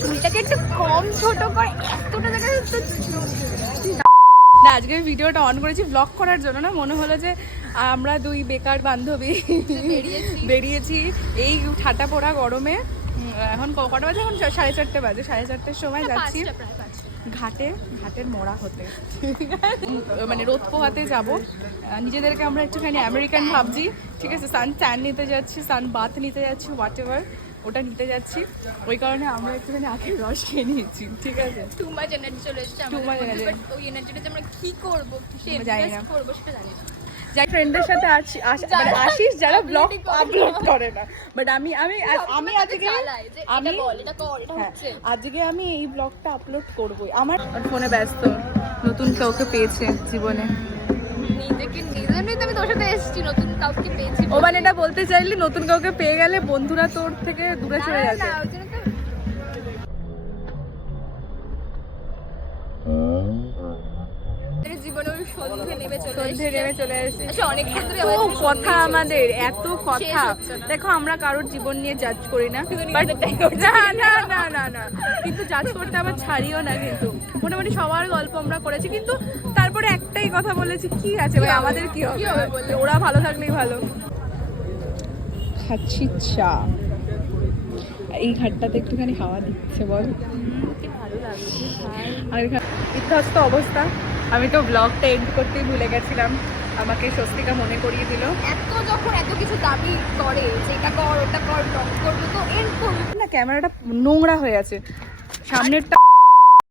চুলটাকে একটু কম ছোট করে, এতটা দেখা যাচ্ছে না। আজকে ভিডিওটা অন করেছি ব্লগ করার জন্য না, মনে হলো যে আমরা দুই বেকার বান্ধবী বেরিয়েছি এই ঠাটা পোড়া গরমে। এখন কটা বাজে? এখন 4:30 বাজে। 4:30টার সময় যাচ্ছি ঘাটের মোড়া হতে, মানে রোদ পোহাতে যাবো। নিজেদেরকে আমরা একটুখানি আমেরিকান ভাবছি, ঠিক আছে। সান ট্যান নিতে যাচ্ছি, সান বাথ নিতে যাচ্ছি, হোয়াট এভার ওটা নিতে যাচ্ছি। ওই কারণে আমরা একটুখানি আখের রস খেয়ে নিয়েছি, ঠিক আছে। টু মাচ এনার্জি চলে এসেছে আমাদের মধ্যে, বাট ওই এনার্জিটা যে আমরা কি করব, কিসে ইনভেস্ট করব সেটা জানি না। যাই ফ্রেন্ডদের সাথে মানে আসিস যারা ব্লগ আপলোড করে না, বাট আমি আজকে আমি এই ব্লগটা আপলোড করবই। আমার ফোনে ব্যস্ত, নতুন কাউকে পেয়েছে জীবনে। নিজেকে নিজেরই তো আমি তোর সাথে এসেছি, নতুন কাউকে পেয়েছি। ও মানে এটা বলতে চাইলি নতুন কাউকে পেয়ে গেলে বন্ধুরা তোর থেকে দূরে সরে যাবে। না, ওই জন্য তো জীবনে ওই সন্ধে নেমে চলে এসেছে। অনেকক্ষণ ধরে কথা আমাদের এত কথা। দেখো আমরা কারোর জীবন নিয়ে জাজ করি না, না কিন্তু জাজ করতে আবার ছাড়িও না। কিন্তু মোটামুটি সবার গল্প আমরা করেছি, কিন্তু তারপরে একটাই কথা বলেছি, কি আছে ভাই আমাদের কি হবে, ওরা ভালো থাকলেই ভালো। খাচ্ছি চা, এই ঘাটটাতে একটুখানি হাওয়া দিচ্ছে, বল কি ভালো লাগছে। আর ইত্যস্ত অবস্থা। আমি তো ব্লগটা এন্ড করতেই ভুলে গেছিলাম, আমাকে স্বস্তিকা মনে করিয়ে দিল। যখন এত কিছু দাবি করে যে এটা কর ওটা কর, ব্লগ করবো তো এন্ড করবো না, ক্যামেরাটা নোংরা হয়ে আছে সামনেরটা।